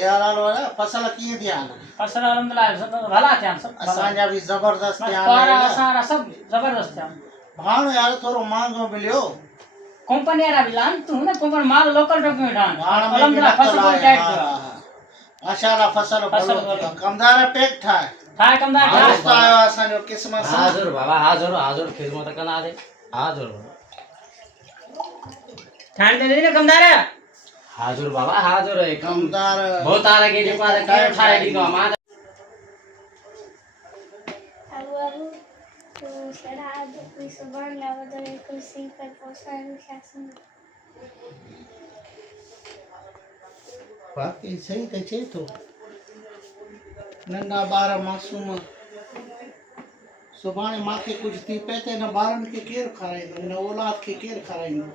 यार वाला फसल की ध्यान फसल अल्हम्दुलिल्लाह सब भला थे सब असांजा भी जबरदस्त ध्यान पारा है असारा सब जबरदस्त है भाण यार थोरो महंगो मिलियो कंपनी रा बिलान तू ना कंपनी माल लोकल डॉक्यूमेंट हां भाण में अल्हम्दुलिल्लाह फसल को टाइट माशाल्लाह फसल भलो कमदार पैक था था कमदार मस्त आयो असांजो किस्मत सां हाजुर बाबा हाजुर खिदमत कना दे हाजुर ठाण दे ने कमदार हाजुर बाबा हाजुर है कमदार बहुत आ लगे जे पास काय ठाए दी नो मा अब तो सड़ा दो कोई सुबह ना बदले कोई सिंह पर पोषण शासन बाकी सही त चे तो नंढा ॿार मासूम सुभाणे मांखे कुझु थी पए त हिन ॿारनि खे केरु खाराईंदो हिन औलाद खे केरु खाराईंदो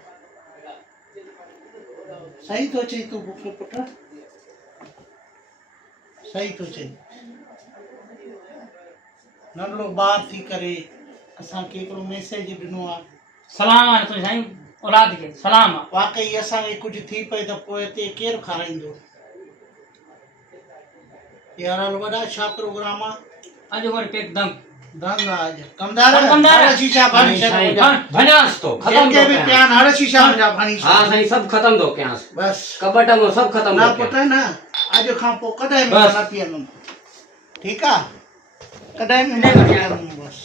सही थो चई तूं मूंखे पुटु सही थो चई नंढड़ो ॿार थी करे असांखे हिकिड़ो मैसेज ॾिनो आहे सलाम आहे तुझे साईं औलाद के सलाम आहे वाकई असांखे कुझु थी पए त पोइ हिते केरु खाराईंदो यार वॾा छा प्रोग्राम आहे अॼु वरी पेक दम दंग आज कमदार कमदार। हर शीशा भानी छॾो भनास तो खत्म जिनके दो भी कयां। प्यान हर शीशा जा भानी छॾो हां सही सब खत्म दो कयां बस कबट में सब खत्म ना दो पुट कयां ना अॼु खां पोइ कॾहिं बि बस। न पीअंदुमि ठीकु आहे कॾहिं बि न पीअंदुमि बस